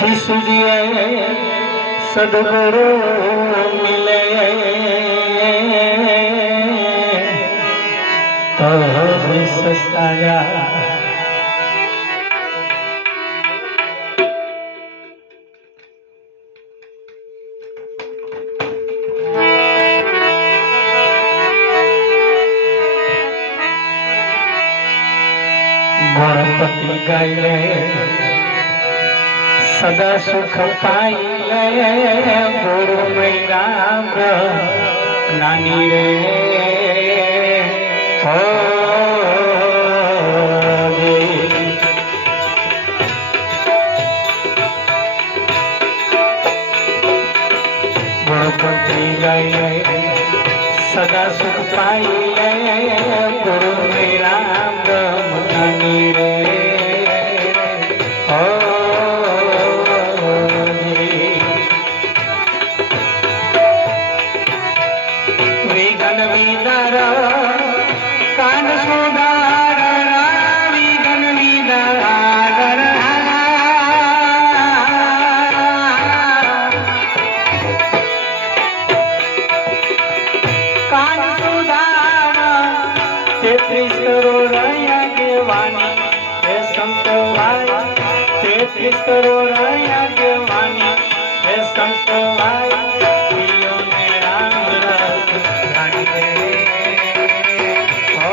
शिशु दिए सदगुरु मिले तो विश्वसारा गणपति गाइले सदा सुख पाइले गुरु मैया नानी रे हो गणपति गाइले सदा सुख पाइले गुरु मैया नानी रे हो विघन विदार कान सुधार विघन विदार कान सुधार 33 करोड़ यज्ञवाणी हे संत भाई 33 करोड़ यज्ञवाणी हे संत भाई पियो ने राम रस ढाली दे हो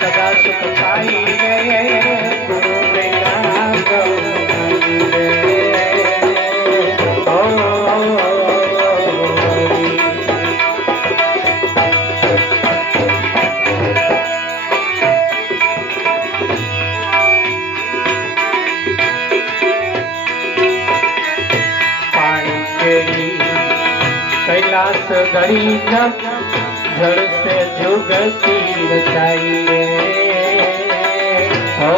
सदा सुख पाई गुरु मेरा कैलाश गरी जब जड़ से जुगती रचाइए हो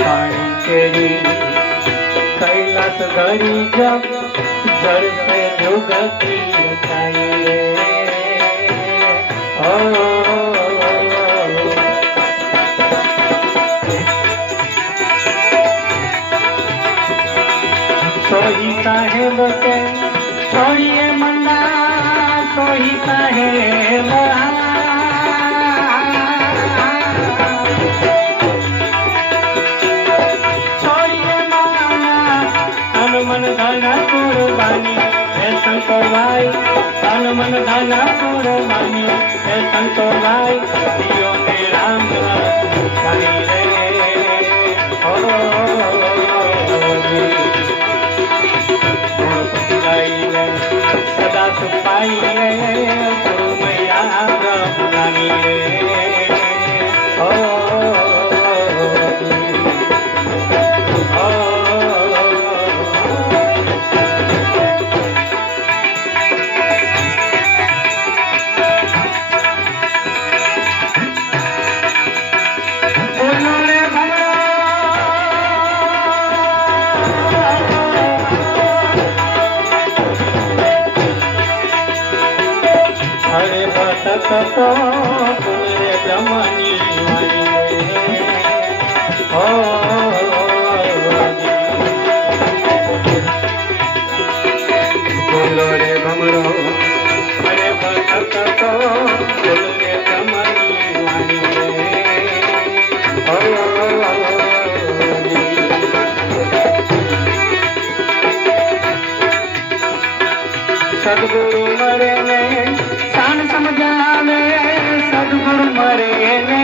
पानी केरी कैलाश गरी जब जड़ से जुगती रचाइए हो सोही साहेब के छोड़िए मन्ना सोही साहेब छोड़िए मन्ना तन मन धन कुर्बानी हे संतो भाई तन मन धन कुर्बानी हे संतो भाई दियो ने राम ढाली रे सदा सुख पाइले गुरु मैया रानी रे हो हरे भटक तो रे ब्रह्मणी हो बोलो रे भमरो हरे भटक तो रे ब्रह्मणी हो सदगुरु मरे ने शान समझावे सदगुरु मरे ने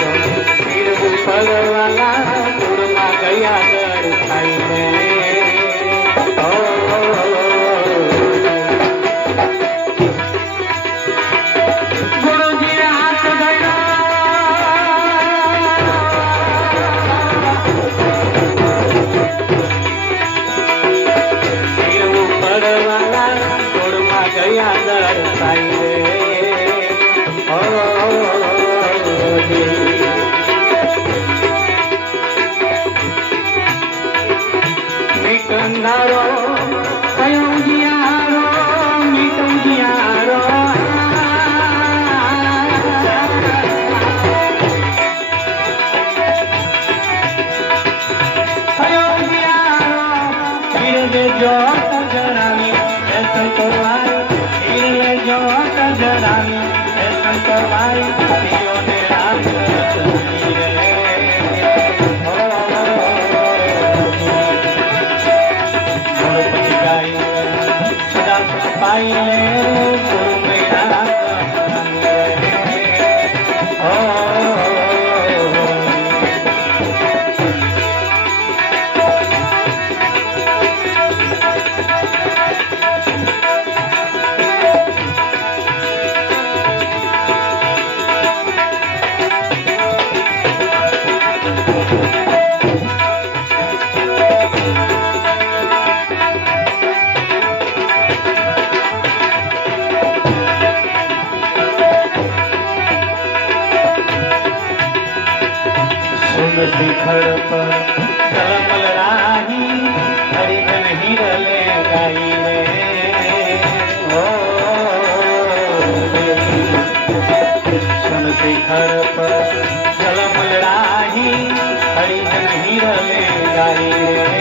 શિર ઉપરવાલા કુળમાં ગયા દર ખાઈને ગુરુજી હાથ શિર ઉપરવાલા કુળમાં ગયા દર ખાઈને મીઠંધારો કયો ઉજિયારો મીઠો ઉજિયારો કયો ઉજિયારો ધીરે જોત જણાવી એ સંતોવાય ધીરે જોત જણાવી એ સંતોવાય પ્રિયોને રામ પાઈ લે ગુરુ મેરા શિખર પર કલમલ રાહી હરિજન હિરલે ગાઈને સુન શિખર પર કલમલ રાહી હરિજન હિરલે ગાઈને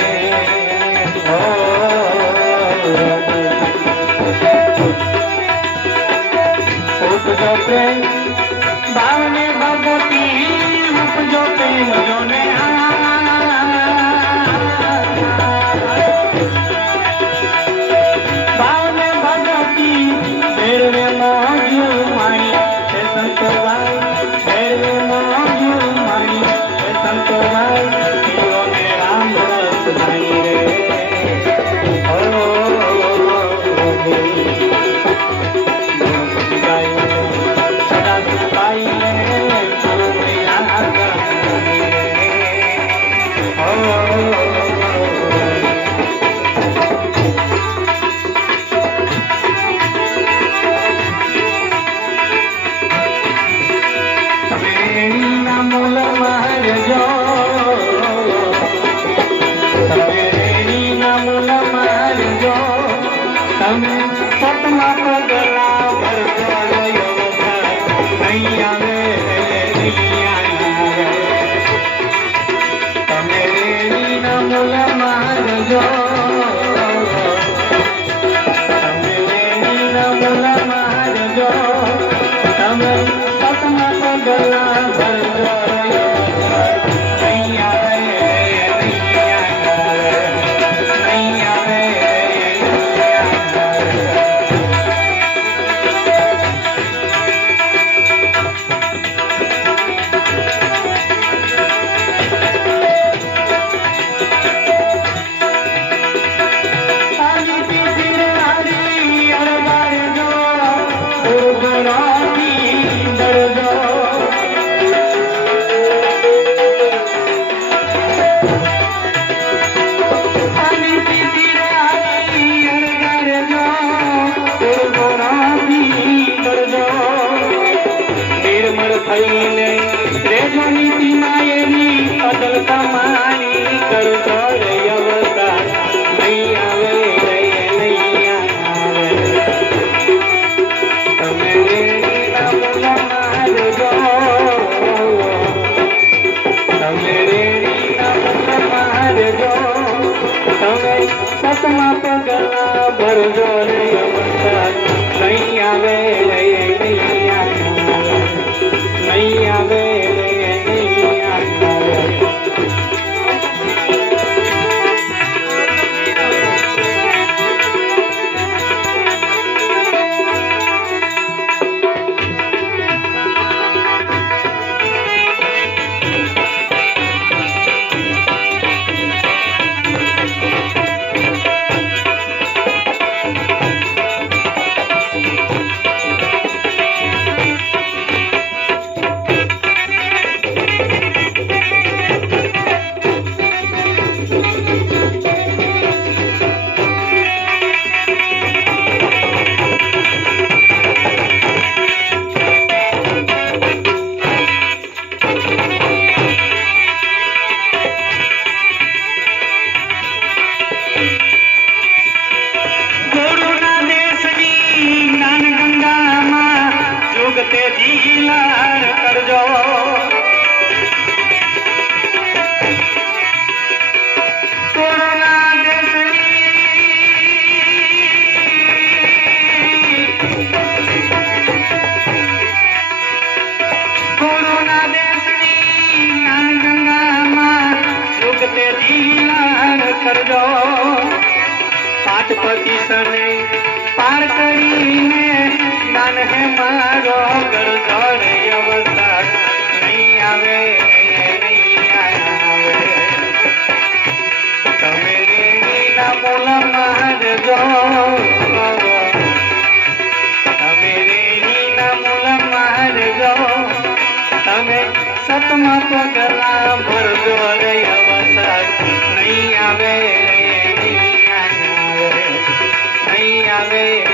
ઉપજો પ્રેમ ભાવને ભગવતી ઉપજો પ્રેમ જોને ભાવને ભગવતી ફેરવે મોજુ માઈ હે સંતોભાઈ ફેરવે મોજુ માઈ હે સંતોભાઈ જીવોને રામ રસ ભાઈ રે તમે સતમા પગલા ભરજો નહીં આવે તમે રેણીના મૂલ મારજો તમે રેણીના મૂલ મારજો તમે સતમા પગલા ભરજો નહીં આવે થઈને રેજો નીતિ માયેની અદલ કમાણી કરતો રે અવતાર નહીં આવે રે નહીં આવે તમે રેણીના મૂલ મારજો તમે રેણીના મૂલ મારજો તમે સતમા પગલા ભરજો રે અવતાર નહીં આવે રે નહીં આવે નહીં આવે નહીં આવે પચીસને પાર કરીને દાન હે મારો કરજો રે અવતાર નહીં આવે નહીં આવે તમે રેણીના મૂળમાં હારજો તમે રેણીના મૂળમાં હારજો તમે સતમા પગલા ભરજો રે અવતાર નહીં આવે નહીં આવે નહીં આવે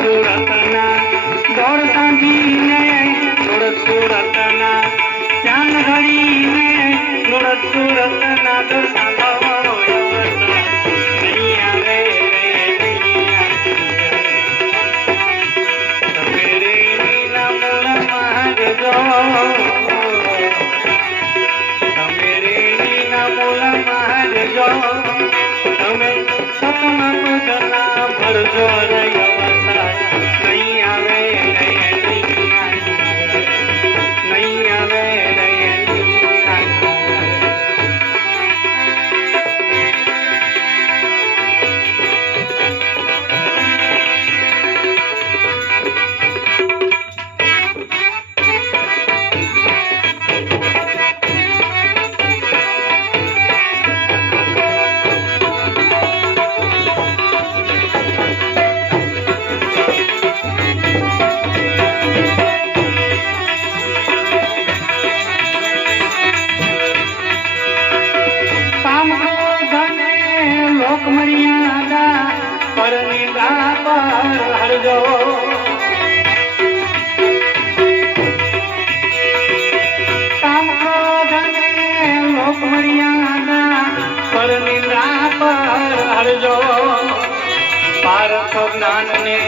સુરતના દોડ સાંધીને સુરતના ધ્યાન ઘડીને સુરતના દોડ સાંધો નહીં આવે તમે રેણીના મૂળમાં હારજો તમે રેણીના મૂળમાં હારજો તમે સતમા પગલા ભરજો રે નહીં આવે નહીં આવે હરજો કામ ક્રોધને લોક મર્યાદા પર નિંદા પર હરજો પારખ જ્ઞાનને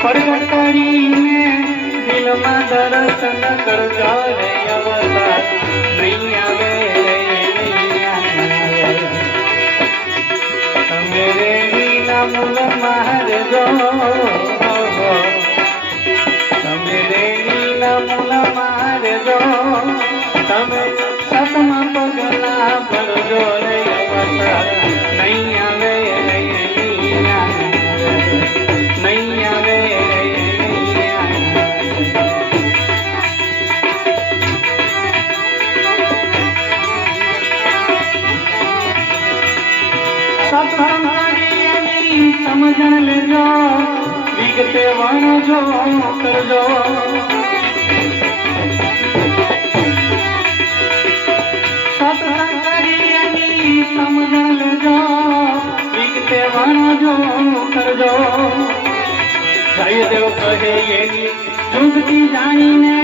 પ્રગટ કરીને દિલમાં દર્શન કરજો રે અવતાર નહીં આવે તમે રેણીના મૂળમાં હારજો તમે રેણીના મૂળમાં હારજો તમે સતમા પગલા ભરજો રે અવતાર નહીં આવે નહીં આવે સમજણ લેજો વિગતે વાણજો કરજો સત્સંગ કરી સમજણ લેજો વિગતે વાણજો કરજો જયદેવ કહે એની જુગતી જાણીને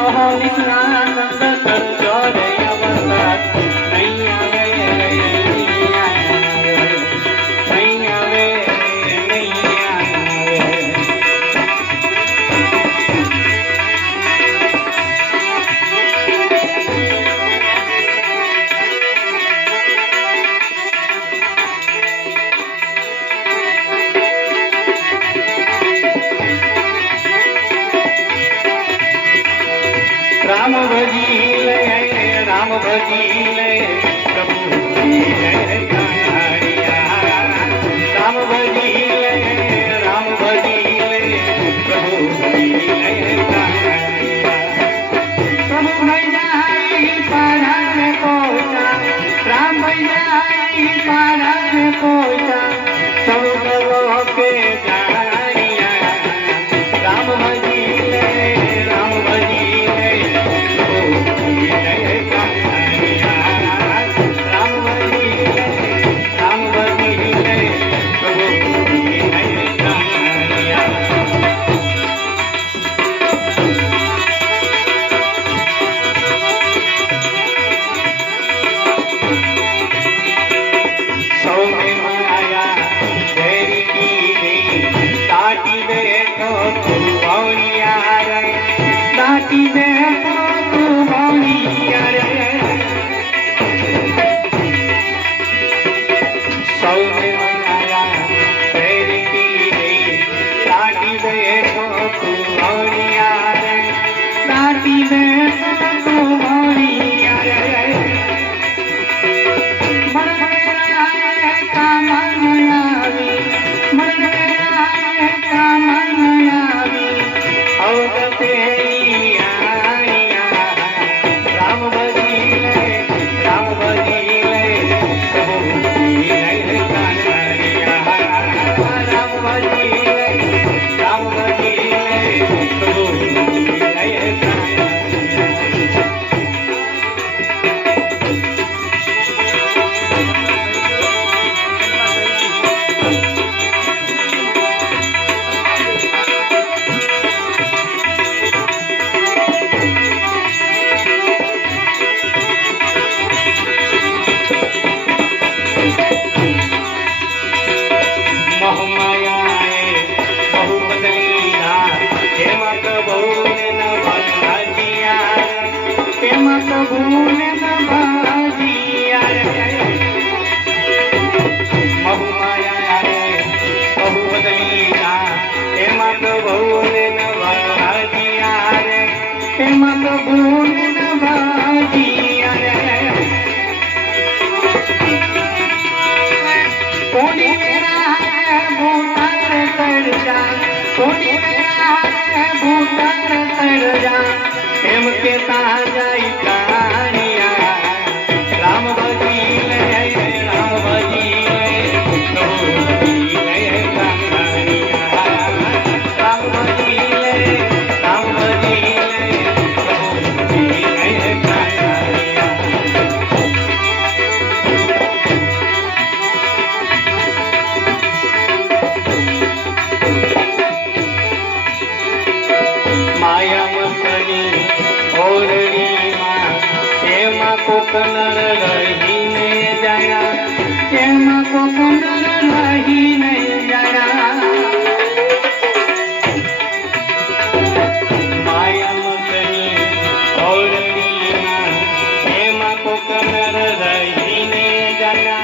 અહો નિષ્ણાનંદ કરજો રે અવતાર નહીં આવે राम भजी ले प्रभु राम भजी ले प्रभु प्रभु भैया पढ़ा में पहुंचा राम भैया काटी दे तू मोनिया रे सौने मनाया तेरी की काटी दे तू मोनिया रे काटी दे तू मोनिया रे मन मेरा है कामन आवी मन मेरा है कामन आवी और तेरी आया राम बजीले राम बजीले प्रभु बजीले कान्हैया राम बजीले प्रभु बजीले कान्हैया राम बजीले प्रभु बजीले कान्हैया राम बजीले प्रभु बजीले कान्हैया माया मसनी ओरड़ी कोकनर रहीने जाया एमा कोकनर रहीने जाया माया मसनी औरड़ीना एमा कोकनर रहीने जाया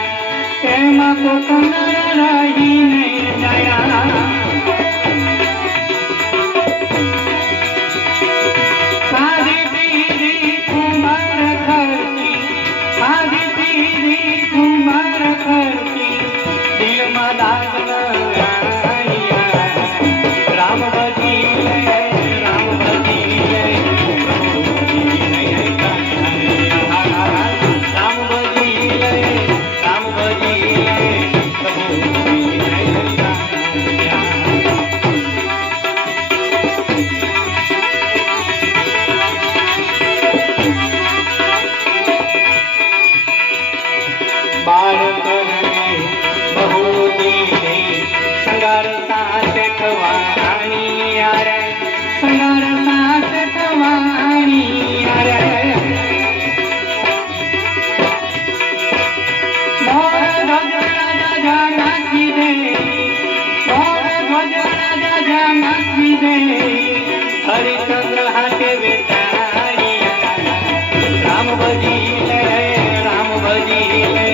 एमा कोकनर रहीने जाया राम बजीले प्रभु बजीले कान्हैया राम बजीले प्रभु बजीले कान्हैया बालक संगार साथ कवानी रे संगार साथ कवानी रे मोर ध्वज राजा जाना की दे मोर ध्वज राजा जाना की दे हरिचंद्र हाथे बेटाइया राम बजीले प्रभु बजीले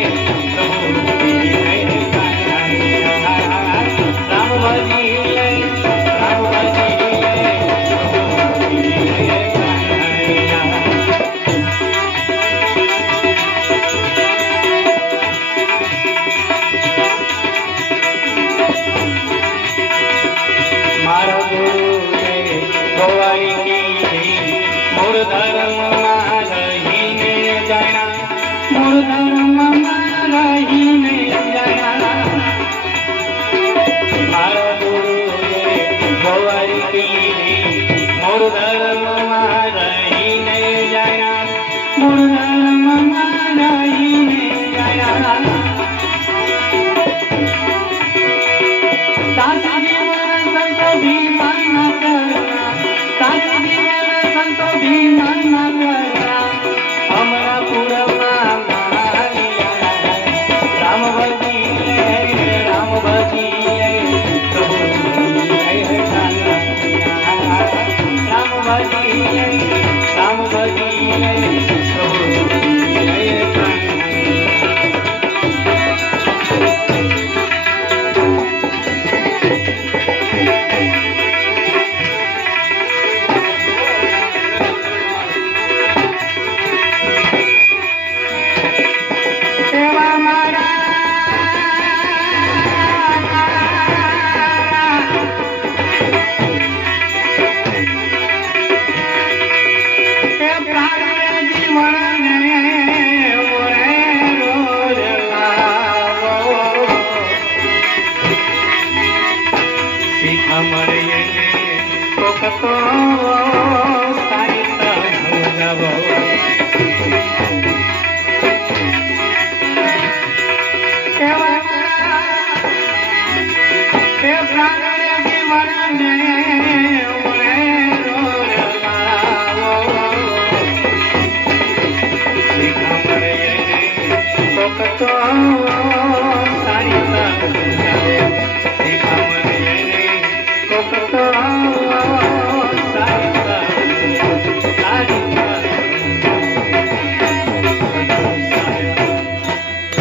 कान्हैया राम बजीले प्रभु बजीले कान्हैया मारो गुरु गोवारी की मोर धर्म रहीने जाना मोर धर्म रहीने जाना मारो गुरु गोवारी की मोर धर्म रहीने जाना मोर धर्म रहीने जाना दासी जीवन संत भी माना करना दासी जीवन संत भी माना करना हमारा पूरा राम बजीले प्रभु बजीले कान्हैया राम बजीले રામ ભજીએ પ્રભુ ભજીએ પ્રાણ તો